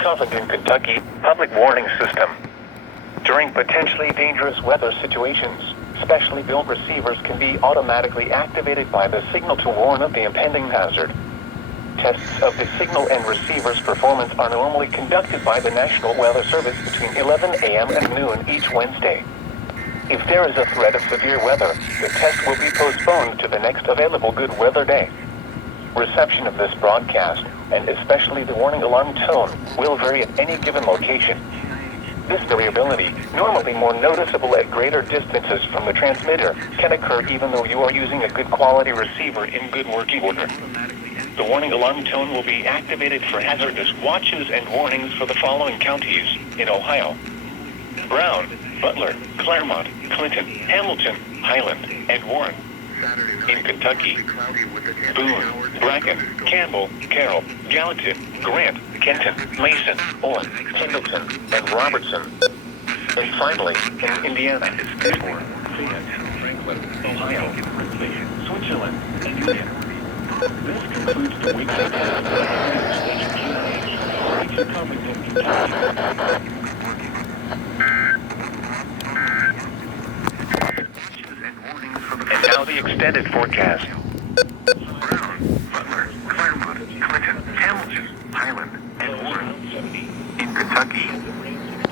covered in Kentucky public warning system. During potentially dangerous weather situations, specially built receivers can be automatically activated by the signal to warn of the impending hazard. Tests of the signal and receiver's performance are normally conducted by the National Weather Service between 11 a.m. and noon each Wednesday. If there is a threat of severe weather, the test will be postponed to the next available good weather day. Reception of this broadcast, and especially the warning alarm tone, will vary at any given location. This variability, normally more noticeable at greater distances from the transmitter, can occur even though you are using a good quality receiver in good working order. The warning alarm tone will be activated for hazardous watches and warnings for the following counties in Ohio: Brown, Butler, Claremont, Clinton, Hamilton, Highland, and Warren. In Kentucky: Boone, Bracken, Campbell, Carroll, Gallatin, Grant, Kenton, Mason, Owen, Pendleton, and Robertson. And finally, in Indiana: Dearborn, Franklin, Ohio, Switzerland, and Union. This concludes the weekly test of radio station QAH, to Covington, Kentucky. And now the extended forecast. Brown, Butler, Claremont, Clinton, Hamilton, Highland, and Warren. In Kentucky: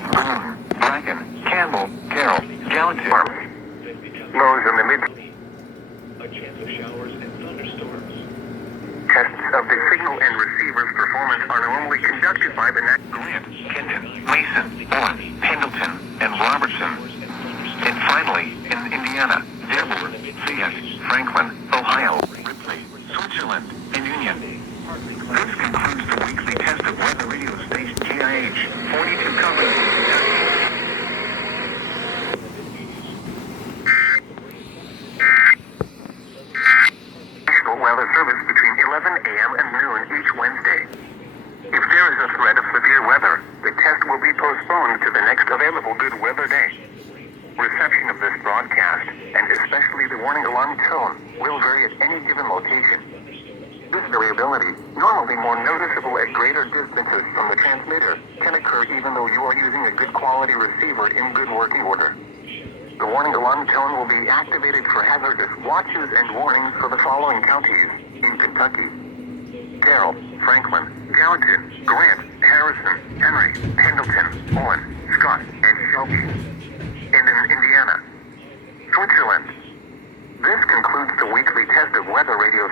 Boone, Bracken, Campbell, Carroll, Gallatin. Lows in the mid. A chance of showers and thunderstorms. Tests of the signal and receiver's performance are normally conducted by the Grant, Kenton, Mason, Owen, Pendleton, and Robertson. And finally, in Indiana: Dearborn, Franklin, Ohio, Switzerland, and Union. This concludes the weekly test of weather radio station KIH 42 Covington, Kentucky. National Weather Service between 11 a.m. and noon each Wednesday. If there is a threat of severe weather, the test will be postponed to the next available good weather day. Reception of this broadcast, and especially the warning alarm tone, will vary at any given location. This variability, normally more noticeable at greater distances from the transmitter, can occur even though you are using a good quality receiver in good working order. The warning alarm tone will be activated for hazardous watches and warnings for the following counties in Kentucky: Carroll, Franklin, Gallatin, Grant, Harrison, Henry, Pendleton, Owen, Scott, and Shelby. And in Indiana: Switzerland. This concludes the weekly test of weather radio.